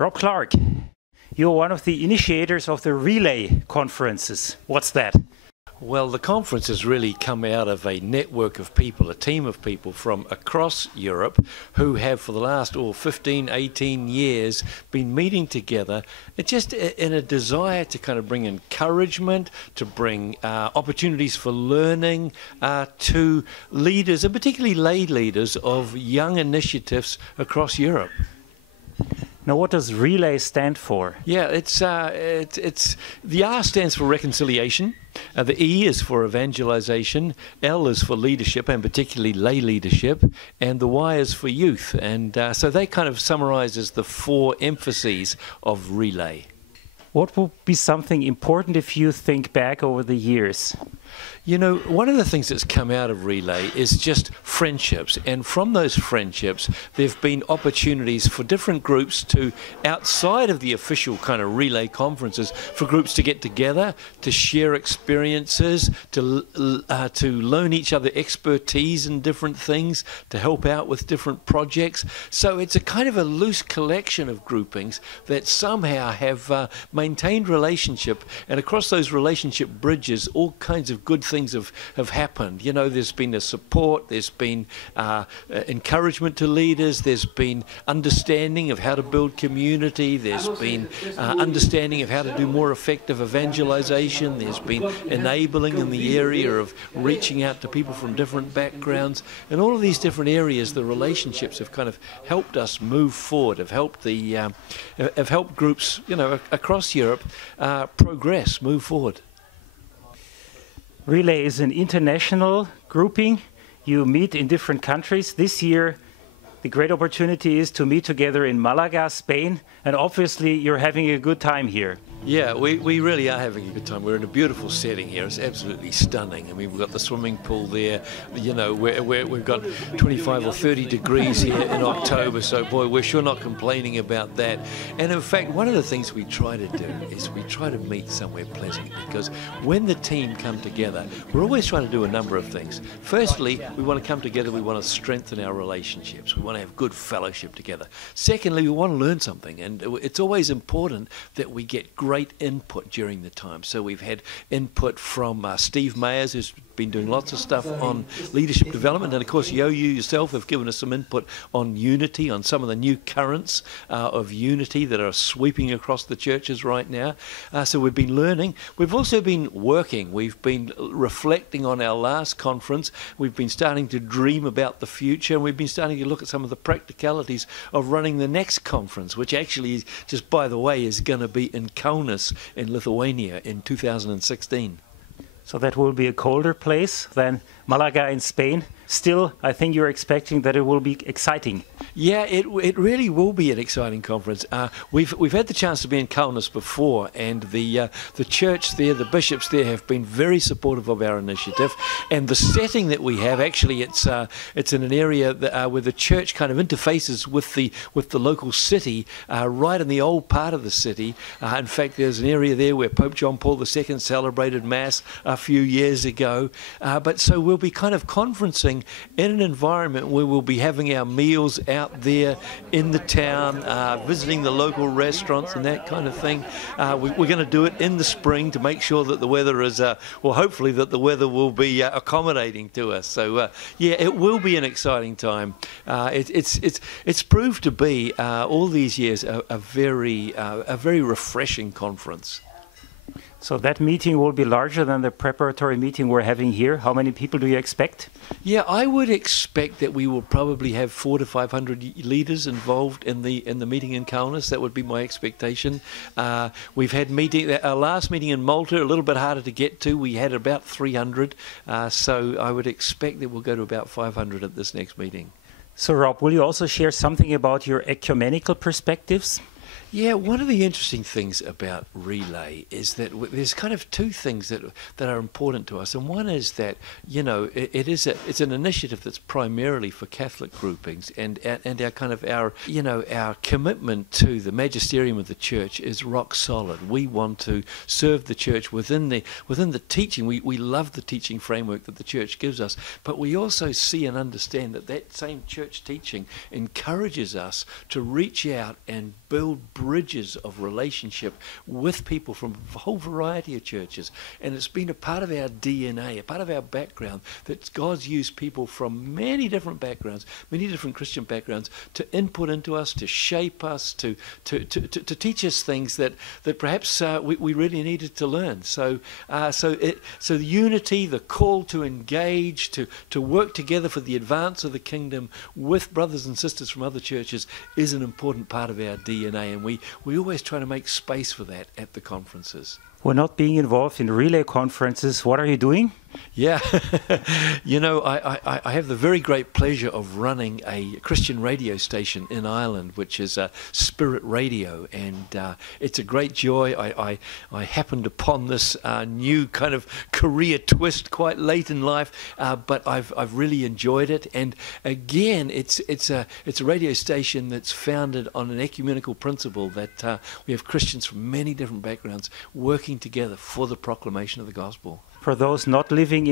Rob Clark, you're one of the initiators of the Relay conferences. What's that? Well, the conference has really come out of a network of people, a team of people from across Europe who have for the last 15, 18 years been meeting together just in a desire to kind of bring encouragement, to bring opportunities for learning to leaders, and particularly lay leaders of young initiatives across Europe. Now, what does Relay stand for? Yeah, it's the R stands for reconciliation, the E is for evangelization, L is for leadership, and particularly lay leadership, and the Y is for youth. And so they kind of summarizes the four emphases of Relay. What will be something important if you think back over the years? You know, one of the things that's come out of Relay is just friendships, and from those friendships there have been opportunities for different groups to, outside of the official kind of Relay conferences, for groups to get together, to share experiences, to loan each other expertise in different things, to help out with different projects. So it's a kind of a loose collection of groupings that somehow have maintained relationship, and across those relationship bridges all kinds of good things have happened. You know, there's been a support, there's been encouragement to leaders, there's been understanding of how to build community, there's been understanding of how to do more effective evangelization, there's been enabling in the area of reaching out to people from different backgrounds. In all of these different areas, the relationships have kind of helped us move forward, have helped groups, you know, across Europe progress, move forward. Relay is an international grouping. You meet in different countries. This year, the great opportunity is to meet together in Malaga, Spain, and obviously you're having a good time here. Yeah, we really are having a good time. We're in a beautiful setting here. It's absolutely stunning. I mean, we've got the swimming pool there. You know, we've got 25 or 30 degrees here in October, so boy, we're sure not complaining about that. And in fact, one of the things we try to do is we try to meet somewhere pleasant, because when the team come together, we're always trying to do a number of things. Firstly, we want to come together, we want to strengthen our relationships. We want to have good fellowship together. Secondly, we want to learn something, and it's always important that we get great input during the time. So we've had input from Steve Mayers, who's been doing lots of stuff on leadership development, and of course you yourself have given us some input on unity, on some of the new currents of unity that are sweeping across the churches right now. So we've been learning. We've also been working. We've been reflecting on our last conference. We've been starting to dream about the future, and we've been starting to look at some of the practicalities of running the next conference, which actually, just by the way, is going to be in Kaunas in Lithuania in 2016. So that will be a colder place than Malaga in Spain. Still, I think you're expecting that it will be exciting. Yeah, it really will be an exciting conference. We've had the chance to be in Kaunas before, and the church there, the bishops there, have been very supportive of our initiative. And the setting that we have, actually, it's in an area that, where the church kind of interfaces with the local city, right in the old part of the city. In fact, there's an area there where Pope John Paul II celebrated Mass a few years ago. But so we'll be kind of conferencing in an environment where we'll be having our meals out there in the town, visiting the local restaurants and that kind of thing. We're going to do it in the spring to make sure that the weather is, well, hopefully that the weather will be accommodating to us. So yeah, it will be an exciting time. It's proved to be all these years a very refreshing conference. So that meeting will be larger than the preparatory meeting we're having here. How many people do you expect? Yeah, I would expect that we will probably have 400 to 500 leaders involved in the meeting in Kaunas. That would be my expectation. We've had our last meeting in Malta, a little bit harder to get to. We had about 300. So I would expect that we'll go to about 500 at this next meeting. So Rob, will you also share something about your ecumenical perspectives? Yeah, one of the interesting things about Relay is that there's kind of two things that are important to us, and one is that, you know, it's an initiative that's primarily for Catholic groupings, and our commitment to the magisterium of the Church is rock solid. We want to serve the Church within the teaching. We love the teaching framework that the Church gives us, but we also see and understand that same Church teaching encourages us to reach out and build bridges of relationship with people from a whole variety of churches. And it's been a part of our DNA, a part of our background, that God's used people from many different backgrounds, many different Christian backgrounds, to input into us, to shape us, to teach us things that perhaps we really needed to learn. So the unity, the call to engage, to work together for the advance of the kingdom with brothers and sisters from other churches is an important part of our DNA, and we always try to make space for that at the conferences. We're not being involved in relay conferences. What are you doing? Yeah, you know, I have the very great pleasure of running a Christian radio station in Ireland, which is Spirit Radio, and it's a great joy. I happened upon this new kind of career twist quite late in life, but I've really enjoyed it. And again, it's a radio station that's founded on an ecumenical principle that we have Christians from many different backgrounds working together for the proclamation of the gospel. For those not living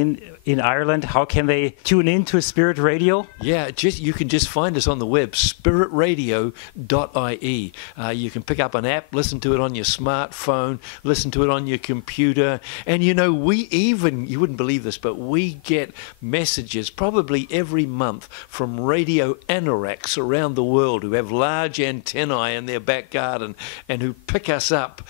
in Ireland, how can they tune in to Spirit Radio? Yeah, you can just find us on the web, spiritradio.ie. You can pick up an app, listen to it on your smartphone, listen to it on your computer. And you know, you wouldn't believe this, but we get messages probably every month from radio anoraks around the world who have large antennae in their back garden and who pick us up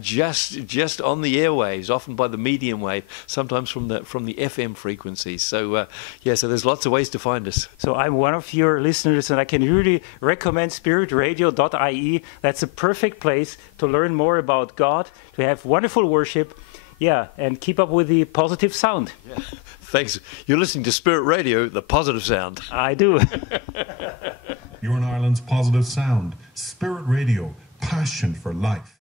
just on the airwaves, often by the medium wave, sometimes from the FM frequencies. So so there's lots of ways to find us. So I'm one of your listeners, and I can really recommend spiritradio.ie. That's a perfect place to learn more about God, to have wonderful worship, and keep up with the positive sound. Yeah. Thanks. You're listening to Spirit Radio, the positive sound. I do. You're in Ireland's positive sound. Spirit Radio, passion for life.